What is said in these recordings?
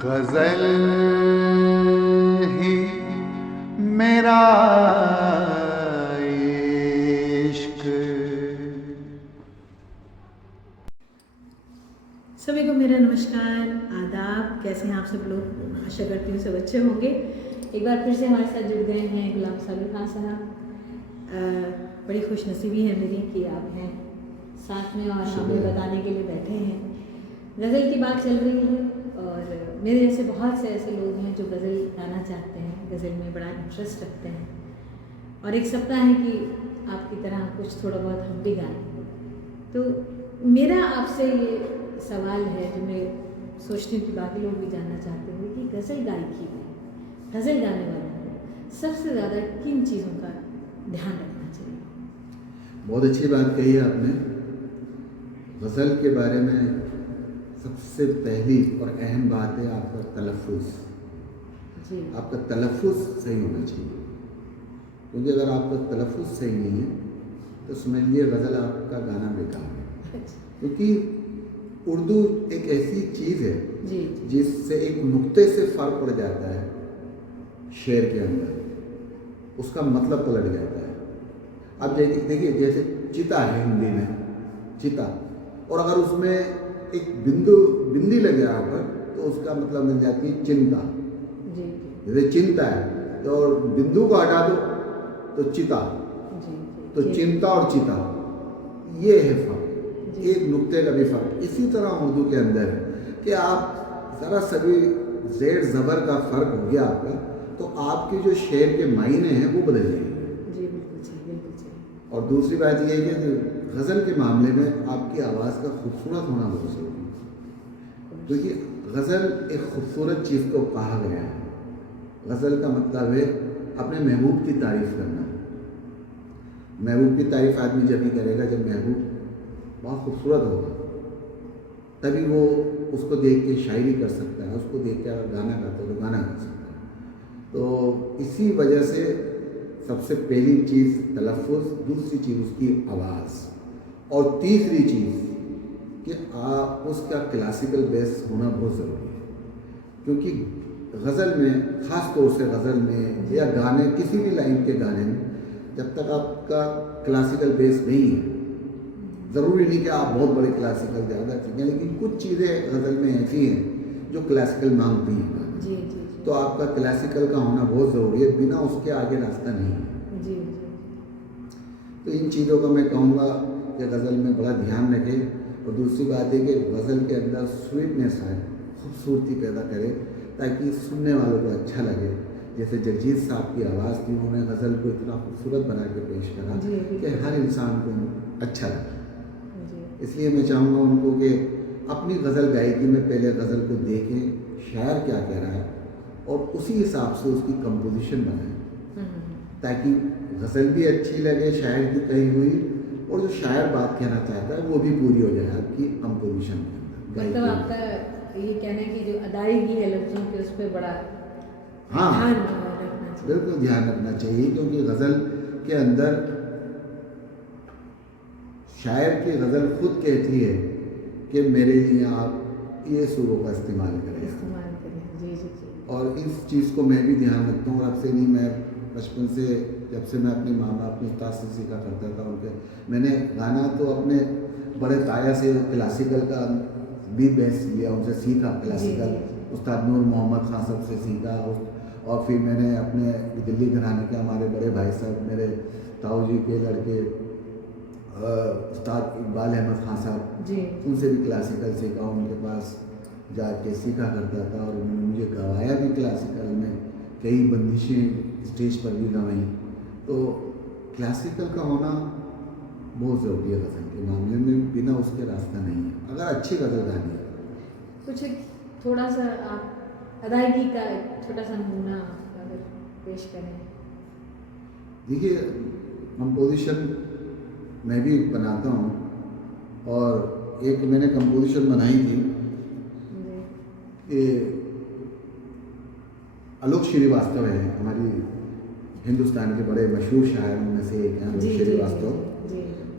गजल ही मेरा इश्क। सभी को मेरा नमस्कार, आदाब। कैसे हैं आप सब लोग? आशा करती हूँ सब अच्छे होंगे। एक बार फिर से हमारे साथ जुड़ गए हैं गुलाम साबिर खान साहब। बड़ी खुशनसीबी है मेरी कि आप हैं साथ में और हमें बताने के लिए बैठे हैं। गज़ल की बात चल रही है और मेरे जैसे बहुत से ऐसे लोग हैं जो गज़ल गाना चाहते हैं, गज़ल में बड़ा इंटरेस्ट रखते हैं और एक सपना है कि आपकी तरह कुछ थोड़ा बहुत हम भी गाएं। तो मेरा आपसे ये सवाल है जो मैं सोचती हूँ कि बाकी लोग भी जानना चाहते हैं कि गज़ल गायकी में गज़ल गाने वालों को सबसे ज़्यादा किन चीज़ों का ध्यान रखना चाहिए? बहुत अच्छी बात कही है आपने। गज़ल के बारे में सबसे पहली और अहम बात है आपका तलफ़ुज़। जी। आपका तलफ़ुज़ सही होना चाहिए, क्योंकि अगर आपका तलफ़ुज़ सही नहीं है तो समझिए गज़ल आपका गाना बेकार है। क्योंकि उर्दू एक ऐसी चीज़ है जी। जिससे एक नुक्ते से फ़र्क पड़ जाता है शेर के अंदर, उसका मतलब पलट जाता है। अब देखिए जैसे चिता है हिंदी में चिता, और अगर उसमें एक बिंदी लग जाए ऊपर तो उसका मतलब मिल जाती है चिंता। जी। जैसे चिंता है तो बिंदु को हटा दो तो चिता, जी। तो जी। चिंता और चिता ये है फ़र्क, एक नुक्ते का भी फ़र्क। इसी तरह उर्दू के अंदर है कि आप ज़रा सभी ज़ेर ज़बर का फ़र्क हो गया आपका तो आपके जो शेर के मायने हैं वो बदल जाएंगे। जी, बिल्कुल सही, बिल्कुल सही। और दूसरी बात यह है कि गज़ल के मामले में आपकी आवाज़ का खूबसूरत होना बहुत ज़रूरी है, क्योंकि गज़ल एक खूबसूरत चीज़ को कहा गया है। गज़ल का मतलब है अपने महबूब की तारीफ़ करना। महबूब की तारीफ़ आदमी जब भी करेगा जब महबूब बहुत खूबसूरत होगा, तभी वो उसको देख के शायरी कर सकता है, उसको देख के अगर गाना गाता है तो गाना गा सकता है। तो इसी वजह से सबसे पहली चीज़ तलफ़ुज़, दूसरी चीज़ उसकी आवाज़, और तीसरी चीज़ कि उसका क्लासिकल बेस होना बहुत ज़रूरी है। क्योंकि गज़ल में, ख़ास तौर से गज़ल में या गाने किसी भी लाइन के गाने में, जब तक आपका क्लासिकल बेस नहीं है, ज़रूरी नहीं कि आप बहुत बड़े क्लासिकल ज़्यादा सीखें, लेकिन कुछ चीज़ें गज़ल में ऐसी हैं जो क्लासिकल मांगती हैं। जी। जी। तो आपका क्लासिकल का होना बहुत ज़रूरी है, बिना उसके आगे रास्ता नहीं है। जी। तो इन चीज़ों का मैं कहूँगा कि गज़ल में बड़ा ध्यान रखें। और दूसरी बात है कि गज़ल के अंदर स्वीटनेस आए, खूबसूरती पैदा करे, ताकि सुनने वालों को अच्छा लगे। जैसे जगजीत साहब की आवाज़ थी, उन्होंने गज़ल को इतना खूबसूरत बना के पेश करा कि हर इंसान को अच्छा लगा। इसलिए मैं चाहूँगा उनको कि अपनी गज़ल गायकी में पहले गज़ल को देखें, शायर क्या कह रहा है, और उसी हिसाब से उसकी कंपोजिशन बनाएं, ताकि गज़ल भी अच्छी लगे शायर की कही हुई, और जो शायर बात कहना चाहता है वो भी पूरी हो जाए आपकी कंपोजिशन के अंदर। मतलब आपका ये कहना है कि जो अदायगी है लफ्ज़ों के, उस पर बड़ा हाँ, ध्यान रखना चाहिए। बिल्कुल ध्यान रखना चाहिए, क्योंकि गज़ल के अंदर शायर की गज़ल खुद कहती है कि मेरे लिए आप ये सुरों का इस्तेमाल करें। जी। जी। जी। और इस चीज़ को मैं भी ध्यान रखता हूँ। और अब से नहीं, मैं बचपन से, जब से मैं अपने माँ बाप, अपने उस्ताद से सीखा करता था उनके, मैंने गाना तो अपने बड़े ताया से क्लासिकल का भी बेस लिया, उनसे सीखा क्लासिकल। उस्ताद नूर मोहम्मद खान साहब से सीखा, और फिर मैंने अपने दिल्ली घराने के हमारे बड़े भाई साहब, मेरे ताऊ जी के लड़के उस्ताद इकबाल अहमद खान साहब, उनसे भी क्लासिकल सीखा, उनके पास जाके सीखा करता था। और उन्होंने मुझे गवाया भी क्लासिकल में, कई बंदिशें स्टेज पर भी गवाई। तो क्लासिकल का होना बहुत ज़रूरी है गज़ल के मामले में, बिना उसके रास्ता नहीं है अगर अच्छी गज़ल गानी है। कुछ थोड़ा सा आप अदायगी का एक छोटा सा नमूना अगर पेश करें। देखिए, कंपोजिशन मैं भी बनाता हूँ, और एक मैंने कंपोजिशन बनाई थी कि आलोक श्रीवास्तव है, हमारी हिंदुस्तान के बड़े मशहूर शायरों में से एक हैं आलोक श्रीवास्तव।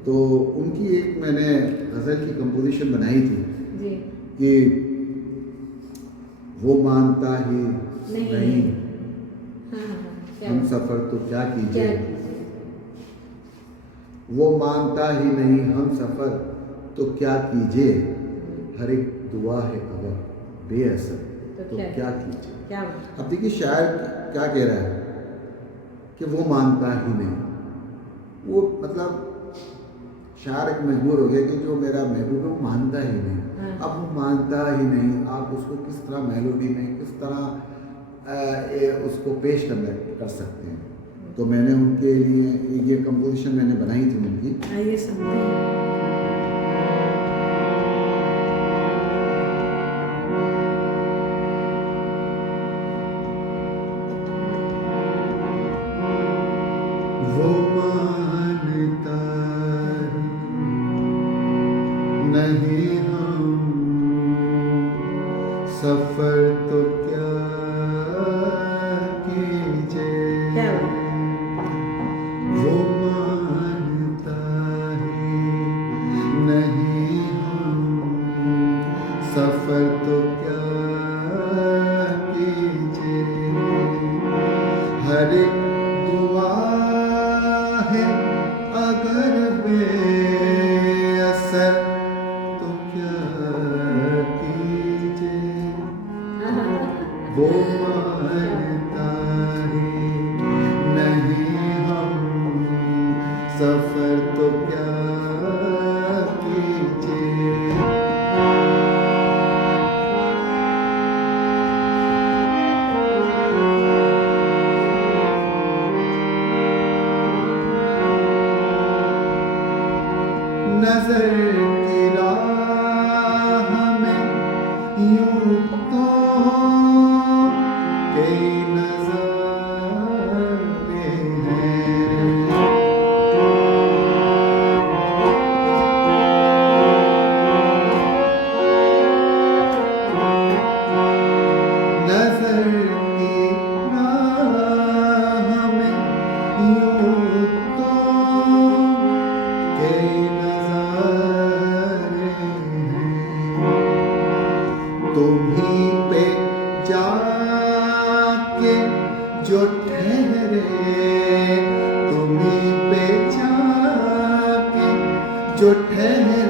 तो उनकी एक मैंने गज़ल की कंपोजिशन बनाई थी कि वो मानता ही नहीं हाँ हाँ हाँ, क्या हम सफ़र तो क्या क्या कीजिए। कीजिए? वो मानता ही नहीं हम सफ़र तो क्या कीजिए। हर एक दुआ है अगर बेअसर तो तो क्या क्या कीजिए। क्या बात? अब देखिए शायर क्या कह रहा है कि वो मानता ही नहीं। वो मतलब शायर एक मजबूर हो गया कि जो मेरा महबूब है वो मानता ही नहीं। हाँ। अब वो मानता ही नहीं, आप उसको किस तरह मेलोडी में किस तरह उसको पेश कर सकते हैं। तो मैंने उनके लिए ये कंपोजिशन मैंने बनाई थी उनकी। आइए सुनते हैं। वो मानता नहीं हम सफर तो क्या कीजिए। क्या बात? वो मानता ही नहीं हम सफर तो क्या कीजिए। हर एक दुआ है अगर बेअसर तो क्या कीजिए। वो मानता ही नहीं हम सफर तो क्या कीजिए। नजर की राह में यूं तो कई नज़ारे हैं। नजर की राह में यूं तो कई नज़ारे हैं। तुम्हीं पे जाके जो ठहरे, तुम्हीं पे जाके जो ठहरे,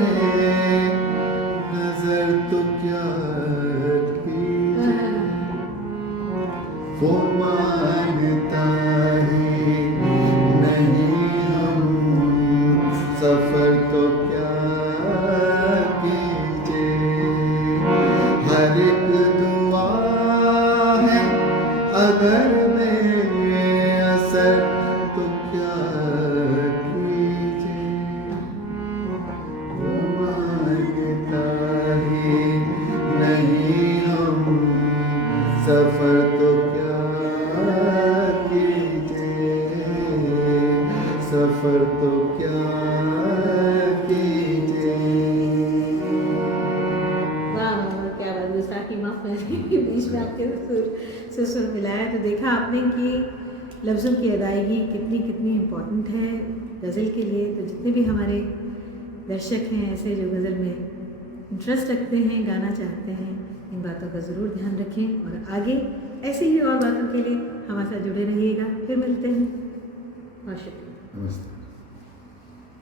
नजर तो क्या कीजिए। वो मानता ही नहीं हम सफर तो क्या कीजिए। हर एक दुआ है अगर बेअसर तो क्या कीजिए। वो मानता ही नहीं हम सफर तो क्या कीजिए। सफर तो क्या कीजिए। वाह वाह वाह, क्या बात! गुस्ताखी माफ करें, बीच में आपके सुर मिलाया तो देखा आपने कि लफ्ज़ों की अदायगी कितनी कितनी इम्पोर्टेंट है गज़ल के लिए। तो जितने भी हमारे दर्शक हैं ऐसे जो गज़ल में इंटरेस्ट रखते हैं, गाना चाहते हैं, इन बातों का ज़रूर ध्यान रखें और आगे ऐसे ही और बातों के लिए हमारे साथ जुड़े रहिएगा। फिर मिलते हैं और शुक्रिया। नमस्ते।